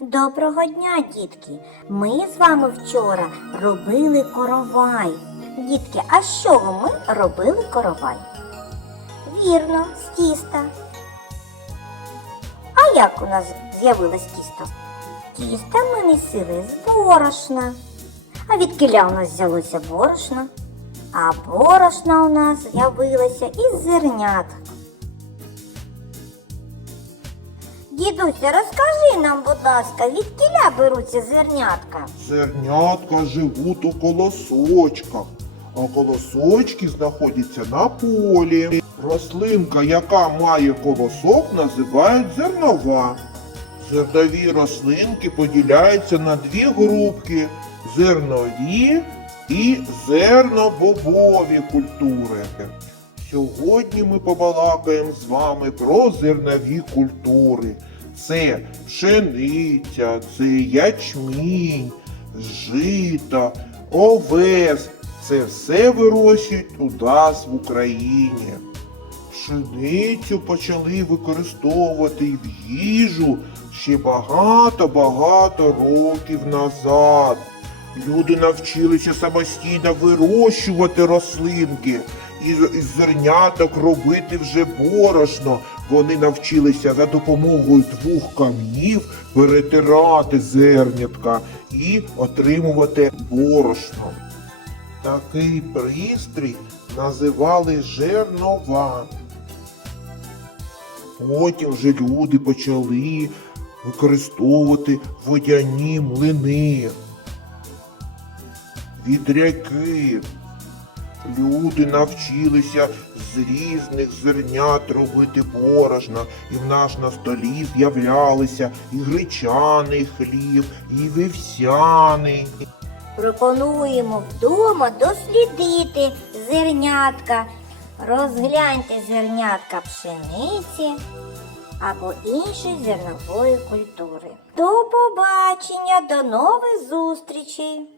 Доброго дня, дітки! Ми з вами вчора робили коровай. Дітки, а з чого ми робили коровай? Вірно, з тіста. А як у нас з'явилось тісто? Тісто ми місили з борошна. А від киля у нас взялося борошно? А борошна у нас з'явилося із зерняток. Дідуся, розкажи нам, будь ласка, від кіля беруться зернятка? Зернятка живуть у колосочках, а колосочки знаходяться на полі. Рослинка, яка має колосок, називають зернова. Зернові рослинки поділяються на дві групки зернові і зернобобові культури. Сьогодні ми побалакаємо з вами про зернові культури. Це пшениця, це ячмінь, жито, овес. Це все вирощують у нас в Україні. Пшеницю почали використовувати в їжу ще багато-багато років назад. Люди навчилися самостійно вирощувати рослинки із зерняток робити вже борошно. Вони навчилися за допомогою двох камнів перетирати зернятка і отримувати борошно. Такий пристрій називали жернова. Потім вже люди почали використовувати водяні млини, вітряки. Люди навчилися з різних зернят робити борошна, і в нас на столі з'являлися і гречаний хліб, і вівсяний. Пропонуємо вдома дослідити зернятка. Розгляньте зернятка пшениці або іншої зернової культури. До побачення, до нових зустрічей!